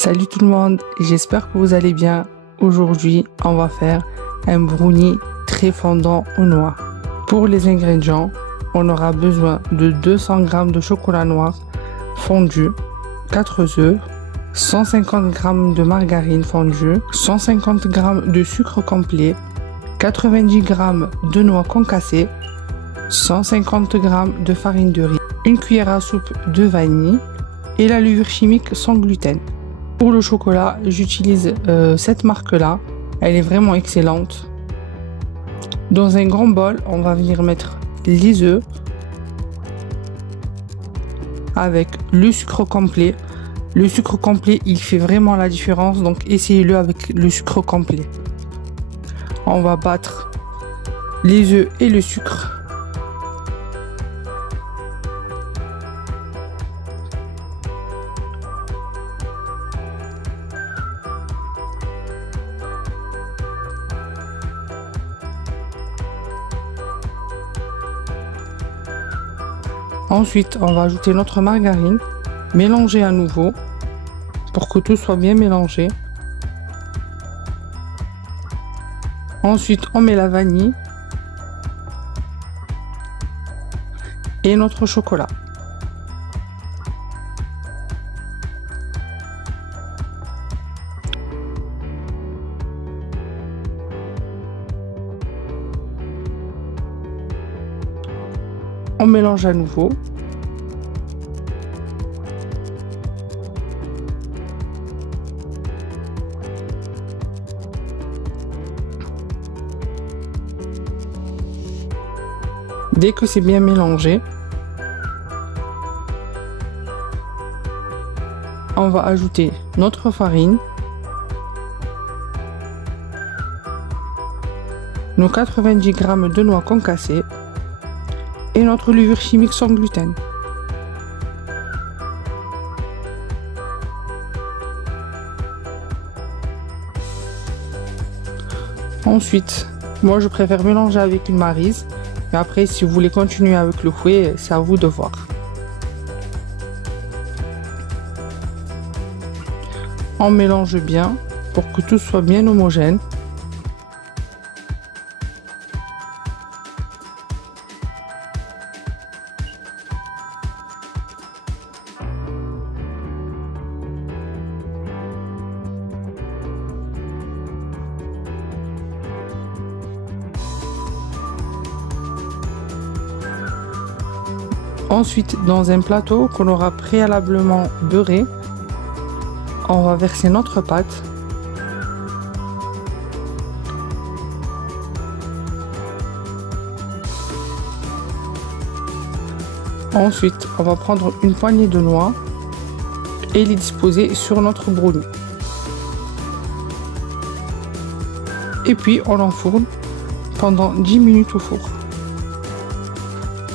Salut tout le monde, j'espère que vous allez bien. Aujourd'hui, on va faire un brownie très fondant au noix. Pour les ingrédients, on aura besoin de 200 g de chocolat noir fondu, 4 œufs, 150 g de margarine fondue, 150 g de sucre complet, 90 g de noix concassées, 150 g de farine de riz, une cuillère à soupe de vanille et la levure chimique sans gluten. Pour le chocolat, j'utilise cette marque-là. Elle est vraiment excellente. Dans un grand bol, on va venir mettre les œufs avec le sucre complet. Le sucre complet, il fait vraiment la différence, donc essayez-le avec le sucre complet. On va battre les œufs et le sucre. Ensuite, on va ajouter notre margarine, mélanger à nouveau pour que tout soit bien mélangé. Ensuite, on met la vanille et notre chocolat. On mélange à nouveau. Dès que c'est bien mélangé, on va ajouter notre farine, nos 90 g de noix concassées et notre levure chimique sans gluten. Ensuite, moi je préfère mélanger avec une maryse, mais après si vous voulez continuer avec le fouet, c'est à vous de voir. On mélange bien pour que tout soit bien homogène. Ensuite, dans un plateau qu'on aura préalablement beurré, on va verser notre pâte. Ensuite, on va prendre une poignée de noix et les disposer sur notre brownie. Et puis, on l'enfourne pendant 10 minutes au four.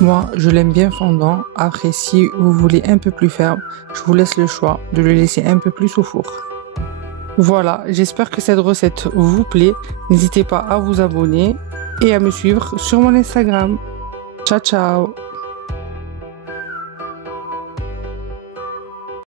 Moi, je l'aime bien fondant. Après, si vous voulez un peu plus ferme, je vous laisse le choix de le laisser un peu plus au four. Voilà, j'espère que cette recette vous plaît. N'hésitez pas à vous abonner et à me suivre sur mon Instagram. Ciao, ciao!